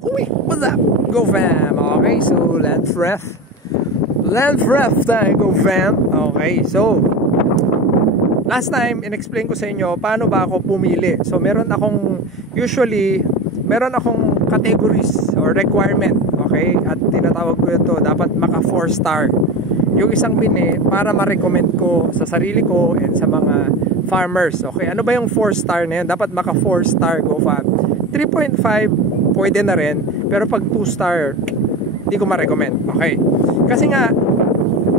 Uy, what's up? Go fam! Okay, so Landfref tayo, go fam! Okay, so last time, in-explain ko sa inyo paano ba ako pumili. So meron akong categories or requirement. Okay, at tinatawag ko ito, dapat maka 4 star yung isang bini para ma-recommend ko sa sarili ko and sa mga farmers. Okay, ano ba yung 4 star na yun? Dapat maka 4 star, go fam. 3.5 pwede na rin, pero pag 2 star hindi ko ma-recommend. Okay, kasi nga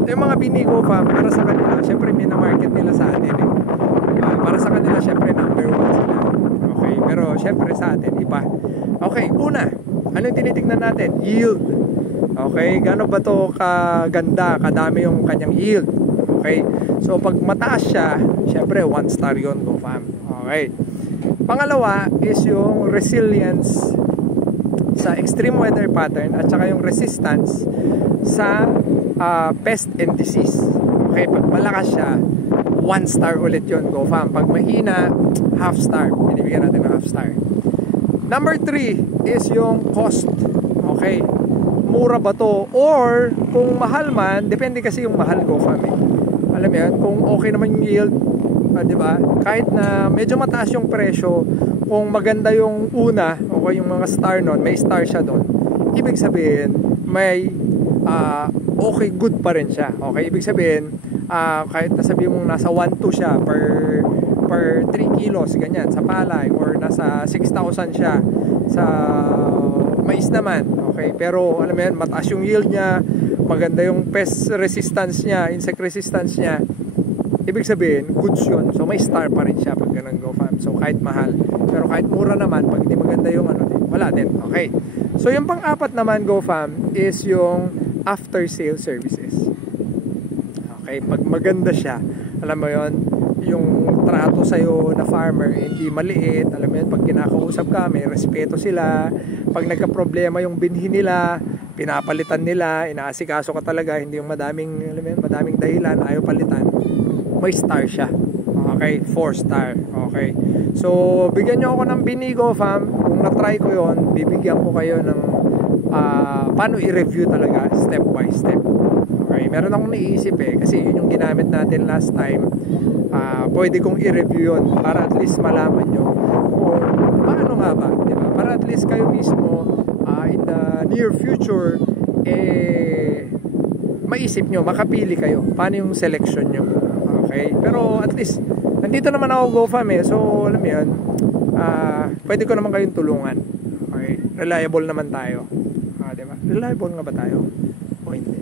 yung mga bini ko fam, para sa kanila syempre mina-market nila sa atin eh. Para sa kanila syempre number 1 sila. Okay, pero syempre sa atin iba. Okay, una, ano yung tinitignan natin? Yield. Okay, gaano ba to kaganda, kadami yung kanyang yield. Okay, so pag mataas siya, syempre 1 star yun, go fam. Okay, pangalawa is yung resilience sa extreme weather pattern at saka yung resistance sa pest and disease. Okay, pag malakas siya, 1 star ulit yun, go fam. Pag mahina, half star, binibigyan natin ng half star. Number 3 is yung cost. Okay, mura ba to? Or kung mahal man, depende kasi yung mahal, go fam eh. Alam mo yan, kung okay naman yung yield, diba? Kahit na medyo mataas yung presyo, kung maganda yung una, okay, yung mga star nun, may star siya doon, ibig sabihin may okay, good pa rin siya. Okay, ibig sabihin kahit nasabihin mong nasa 1.2 siya per 3 kilos ganyan sa palay, or nasa 6,000 siya sa mais naman, okay, pero alam mo yan, mataas yung yield niya, maganda yung pest resistance niya, insect resistance niya, ibig sabihin goods yun. So may star pa rin siya pag ganun, go fam. So kahit mahal, pero kahit mura naman, pag hindi maganda yung ano din, wala din. Okay, so yung pang-apat naman, go fam, is yung after sale services. Okay, pag maganda siya, alam mo yon, yung trato sa'yo na farmer, hindi maliit, alam mo yun, pag kinakausap ka, may respeto sila, pag nagka-problema yung binhi nila, pinapalitan nila, inaasikaso ka talaga, hindi yung madaming, alam mo yun, madaming dahilan, ayaw palitan, may star siya. Okay, 4 star. Okay, so bigyan nyo ako ng binigo fam. Kung na-try ko yon, bibigyan ko kayo ng paano i-review talaga step by step. Okay, meron akong naisip eh, kasi yun yung ginamit natin last time. Pwede kong i-review yun para at least malaman nyo kung paano nga ba, diba? Para at least kayo mismo in the near future maisip nyo, makapili kayo paano yung selection nyo. Okay, pero at least nandito naman ako, go fam eh. So alam mo yun, pwede ko naman kayong tulungan. Okay, reliable naman tayo, diba? Reliable nga ba tayo o hindi?